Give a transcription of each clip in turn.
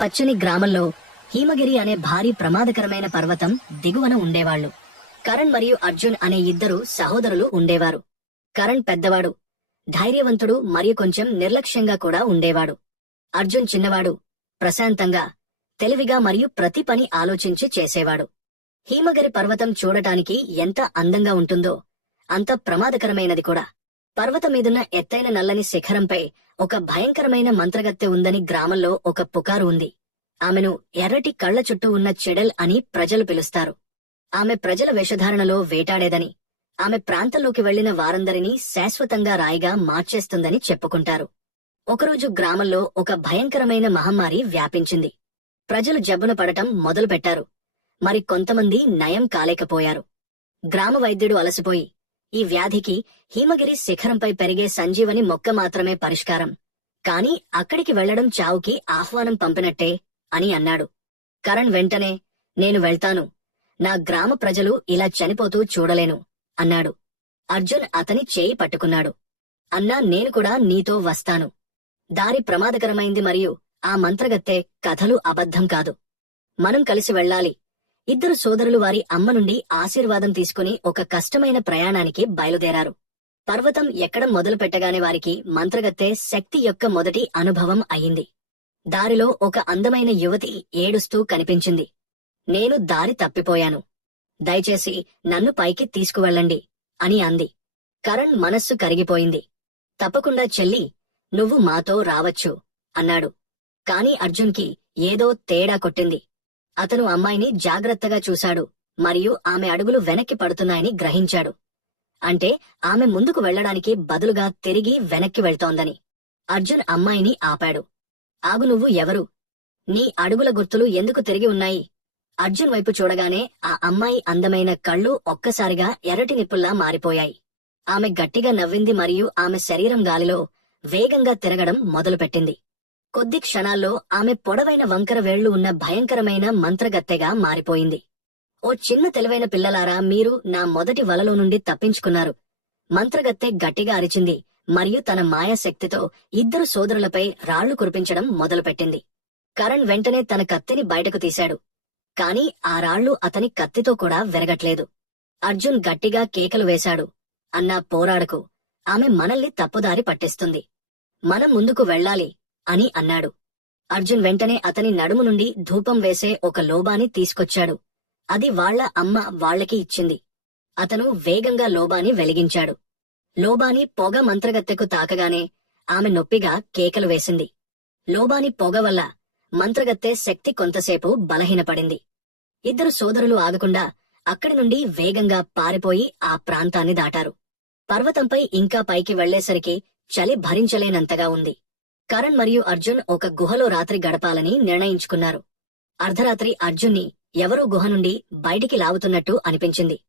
పచ్చని గ్రామంలో హీమగిరి అనే భారీ ప్రమాదకరమైన పర్వతం దిగువన ఉండేవాళ్ళు కరణ్ మరియు అర్జున్ అనే ఇద్దరు సహోదరులు ఉండేవారు. కరణ్ పెద్దవాడు ధైర్యవంతుడు మరియు కొంచెం నిర్లక్ష్యంగా కూడా ఉండేవాడు. అర్జున్ చిన్నవాడు ప్రశాంతంగా తెలివిగా మరియు ప్రతి పని ఆలోచించి చేసేవాడు. హీమగిరి పర్వతం చూడటానికి ఎంత అందంగా ఉంటుందో అంత ప్రమాదకరమైనది కూడా. పర్వతమీదున్న ఎత్తైన నల్లని శిఖరంపై ఒక భయంకరమైన మంత్రగత్తె ఉందని గ్రామంలో ఒక పుకారు ఉంది. ఆమెను ఎర్రటి కళ్ళ చుట్టూ ఉన్న చెడెల్ అని ప్రజలు పిలుస్తారు. ఆమె ప్రజల వేషధారణలో వేటాడేదని ఆమె ప్రాంతంలోకి వెళ్ళిన వారందరినీ శాశ్వతంగా రాయిగా మార్చేస్తుందని చెప్పుకుంటారు. ఒకరోజు గ్రామంలో ఒక భయంకరమైన మహమ్మారి వ్యాపించింది. ప్రజలు జబ్బున పడటం మొదలుపెట్టారు. మరి కొంతమంది నయం కాలేకపోయారు. గ్రామ వైద్యుడు అలసిపోయి ఈ వ్యాధికి హిమగిరి శిఖరంపై పెరిగే సంజీవని మొక్క మాత్రమే పరిష్కారం. కాని అక్కడికి వెళ్ళడం చావుకి ఆహ్వానం పంపినట్టే అని అన్నాడు. కరణ్ వెంటనే నేను వెళ్తాను. నా గ్రామ ప్రజలు ఇలా చనిపోతూ చూడలేను అన్నాడు. అర్జున్ అతని చేయి పట్టుకున్నాడు. అన్నా నేను కూడా నీతో వస్తాను. దారి ప్రమాదకరమైంది మరియు ఆ మంత్రగత్తె కథలు అబద్ధం కాదు. మనం కలిసి వెళ్ళాలి. ఇద్దరు సోదరులు వారి అమ్మ నుండి ఆశీర్వాదం తీసుకుని ఒక కష్టమైన ప్రయాణానికి బయలుదేరారు. పర్వతం ఎక్కడం మొదలు పెట్టగానే వారికి మంత్రగత్తె శక్తి యొక్క మొదటి అనుభవం అయింది. దారిలో ఒక అందమైన యువతి ఏడుస్తూ కనిపించింది. నేను దారి తప్పిపోయాను. దయచేసి నన్ను పైకి తీసుకువెళ్ళండి అని అంది. కరణ్ మనస్సు కరిగిపోయింది. తప్పకుండా చెల్లి నువ్వు మాతో రావచ్చు అన్నాడు. కాని అర్జున్కి ఏదో తేడా కొట్టింది. అతను అమ్మాయిని జాగ్రత్తగా చూశాడు మరియు ఆమె అడుగులు వెనక్కి పడుతున్నాయని గ్రహించాడు. అంటే ఆమె ముందుకు వెళ్ళడానికి బదులుగా తిరిగి వెనక్కి వెళ్తోందని. అర్జున్ అమ్మాయిని ఆపాడు. ఆగు నువ్వు ఎవరు? నీ అడుగుల గుర్తులు ఎందుకు తిరిగి ఉన్నాయి? అర్జున్ వైపు చూడగానే ఆ అమ్మాయి అందమైన కళ్ళు ఒక్కసారిగా ఎర్రటి నిప్పుల్లా మారిపోయాయి. ఆమె గట్టిగా నవ్వింది మరియు ఆమె శరీరం గాలిలో వేగంగా తిరగడం మొదలుపెట్టింది. కొద్ది క్షణాల్లో ఆమె పొడవైన వంకర వేళ్ళు ఉన్న భయంకరమైన మంత్రగత్తెగా మారిపోయింది. ఓ చిన్న తెలివైన పిల్లలారా మీరు నా మొదటి వలలో నుండి తప్పించుకున్నారు. మంత్రగత్తె గట్టిగా అరిచింది మరియు తన మాయాశక్తితో ఇద్దరు సోదరులపై రాళ్ళు కురిపించడం మొదలుపెట్టింది. కరణ్ వెంటనే తన కత్తిని బయటకు తీశాడు కాని ఆ రాళ్ళు అతని కత్తితో కూడా వెరగట్లేదు. అర్జున్ గట్టిగా కేకలు వేశాడు అన్నా పోరాడకు. ఆమె మనల్ని తప్పుదారి పట్టిస్తుంది. మనం ముందుకు వెళ్ళాలి. అని అన్నాడు. అర్జున్ వెంటనే అతని నడుము నుండి ధూపం వేసే ఒక లోబాని తీసుకొచ్చాడు. అది వాళ్ళ అమ్మ వాళ్ళకి ఇచ్చింది. అతను వేగంగా లోబాని వెలిగించాడు. లోబాని పొగ మంత్రగత్తెకు తాకగానే ఆమె నొప్పిగా కేకలు వేసింది. లోబాని పొగ వల్ల మంత్రగత్తె శక్తి కొంతసేపు బలహీనపడింది. ఇద్దరు సోదరులు ఆగకుండా అక్కడి నుండి వేగంగా పారిపోయి ఆ ప్రాంతాన్ని దాటారు. పర్వతంపై ఇంకా పైకి వెళ్ళేసరికి చలి భరించలేనంతగా ఉంది. కరణ్ మరియు అర్జున్ ఒక గుహలో రాత్రి గడపాలని నిర్ణయించుకున్నారు. అర్ధరాత్రి అర్జున్ని ఎవరో గుహ నుండి బయటికి లాగుతున్నట్టు అనిపించింది.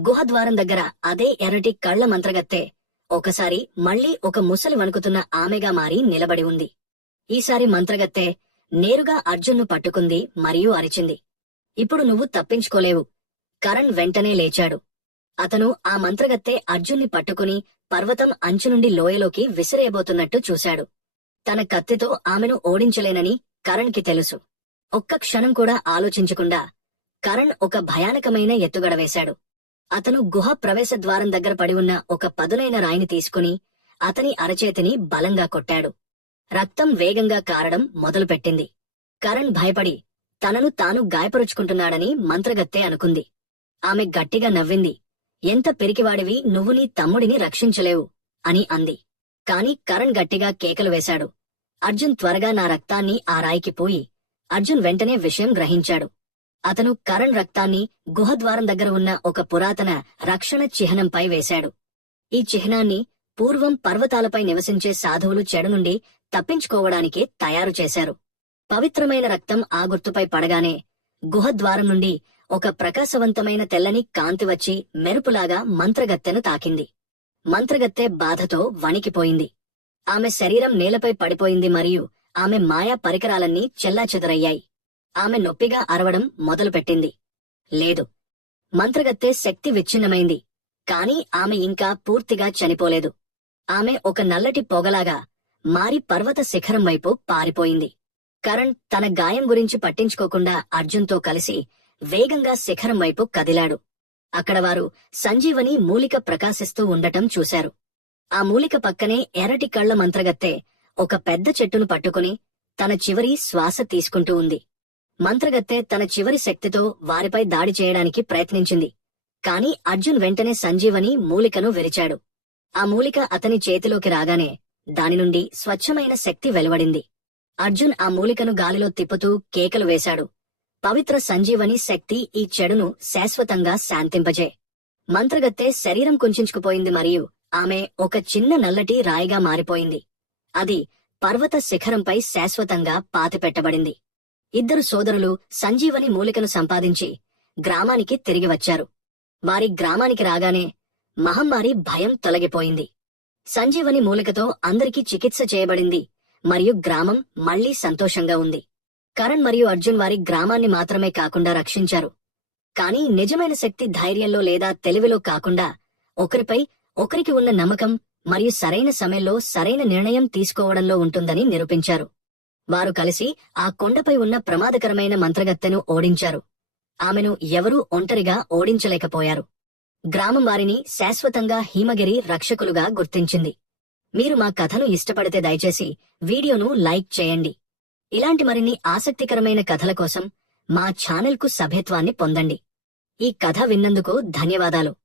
గుహ ద్వారం దగ్గర అదే ఎర్రటి కళ్ళ మంత్రగత్తె ఒకసారి మళ్ళీ ఒక ముసలి వణుకుతున్న ఆమెగా మారి నిలబడి ఉంది. ఈసారి మంత్రగత్తె నేరుగా అర్జున్ను పట్టుకుంది మరియు అరిచింది. ఇప్పుడు నువ్వు తప్పించుకోలేవు. కరణ్ వెంటనే లేచాడు. అతను ఆ మంత్రగత్తె అర్జున్ని పట్టుకుని పర్వతం అంచు నుండి లోయలోకి విసిరేయబోతున్నట్టు చూశాడు. తన కత్తితో ఆమెను ఓడించలేనని కరణ్కి తెలుసు. ఒక్క క్షణం కూడా ఆలోచించకుండా కరణ్ ఒక భయానకమైన ఎత్తుగడ వేశాడు. అతను గుహ ప్రవేశ ద్వారం దగ్గర పడి ఉన్న ఒక పదునైన రాయిని తీసుకుని అతని అరచేతిని బలంగా కొట్టాడు. రక్తం వేగంగా కారడం మొదలుపెట్టింది. కరణ్ భయపడి తనను తాను గాయపరుచుకుంటున్నాడని మంత్రగత్తె అనుకుంది. ఆమె గట్టిగా నవ్వింది. ఎంత పెరికివాడివి నువ్వు నీ తమ్ముడిని రక్షించలేవు అని అంది. కాని కరణ్ గట్టిగా కేకలు వేశాడు. అర్జున్ త్వరగా నా రక్తాన్ని ఆ రాయికి పోయి అర్జున్ వెంటనే విషయం గ్రహించాడు. అతను కరణ్ రక్తాన్ని గుహద్వారం దగ్గర ఉన్న ఒక పురాతన రక్షణ చిహ్నంపై వేశాడు. ఈ చిహ్నాన్ని పూర్వం పర్వతాలపై నివసించే సాధువులు చెడు నుండి తప్పించుకోవడానికి తయారు చేశారు. పవిత్రమైన రక్తం ఆ గుర్తుపై పడగానే గుహద్వారం నుండి ఒక ప్రకాశవంతమైన తెల్లని కాంతి వచ్చి మెరుపులాగా మంత్రగత్తెను తాకింది. మంత్రగత్తె బాధతో వణికిపోయింది. ఆమె శరీరం నేలపై పడిపోయింది మరియు ఆమె మాయా పరికరాలన్నీ చెల్లాచెదరయ్యాయి. ఆమె నొప్పిగా అరవడం మొదలుపెట్టింది. లేదు మంత్రగత్తె శక్తి విచ్ఛిన్నమైంది కాని ఆమె ఇంకా పూర్తిగా చనిపోలేదు. ఆమె ఒక నల్లటి పొగలాగా మారి పర్వత శిఖరం వైపు పారిపోయింది. కరణ్ తన గాయం గురించి పట్టించుకోకుండా అర్జున్తో కలిసి వేగంగా శిఖరం వైపు కదిలాడు. అక్కడ వారు సంజీవని మూలిక ప్రకాశిస్తూ ఉండటం చూశారు. ఆ మూలిక పక్కనే ఎరటి కళ్ళ మంత్రగత్తె ఒక పెద్ద చెట్టును పట్టుకుని తన చివరి శ్వాస తీసుకుంటూ ఉంది. మంత్రగత్తె తన చివరి శక్తితో వారిపై దాడి చేయడానికి ప్రయత్నించింది. కాని అర్జున్ వెంటనే సంజీవని మూలికను విరిచాడు. ఆ మూలిక అతని చేతిలోకి రాగానే దాని నుండి స్వచ్ఛమైన శక్తి వెలువడింది. అర్జున్ ఆ మూలికను గాలిలో తిప్పుతూ కేకలు వేశాడు. పవిత్ర సంజీవని శక్తి ఈ చెడును శాశ్వతంగా శాంతింపజే. మంత్రగత్తె శరీరం కుంచుకుపోయింది మరియు ఆమె ఒక చిన్న నల్లటి రాయిగా మారిపోయింది. అది పర్వత శిఖరంపై శాశ్వతంగా పాతిపెట్టబడింది. ఇద్దరు సోదరులు సంజీవని మూలికను సంపాదించి గ్రామానికి తిరిగి వచ్చారు. వారి గ్రామానికి రాగానే మహమ్మారి భయం తొలగిపోయింది. సంజీవని మూలికతో అందరికీ చికిత్స చేయబడింది మరియు గ్రామం మళ్ళీ సంతోషంగా ఉంది. కరణ్ మరియు అర్జున్ వారి గ్రామాన్ని మాత్రమే కాకుండా రక్షించారు. కానీ నిజమైన శక్తి ధైర్యంలో లేదా తెలివిలో కాకుండా ఒకరిపై ఒకరికి ఉన్న నమ్మకం మరియు సరైన సమయంలో సరైన నిర్ణయం తీసుకోవడంలో ఉంటుందని నిరూపించారు. వారు కలిసి ఆ కొండపై ఉన్న ప్రమాదకరమైన మంత్రగత్తెను ఓడించారు. ఆమెను ఎవరూ ఒంటరిగా ఓడించలేకపోయారు. గ్రామం వారిని శాశ్వతంగా హీమగిరి రక్షకులుగా గుర్తించింది. మీరు మా కథను ఇష్టపడితే దయచేసి వీడియోను లైక్ చేయండి. ఇలాంటి మరిన్ని ఆసక్తికరమైన కథల కోసం మా ఛానల్కు సభ్యత్వాన్ని పొందండి. ఈ కథ విన్నందుకు ధన్యవాదాలు.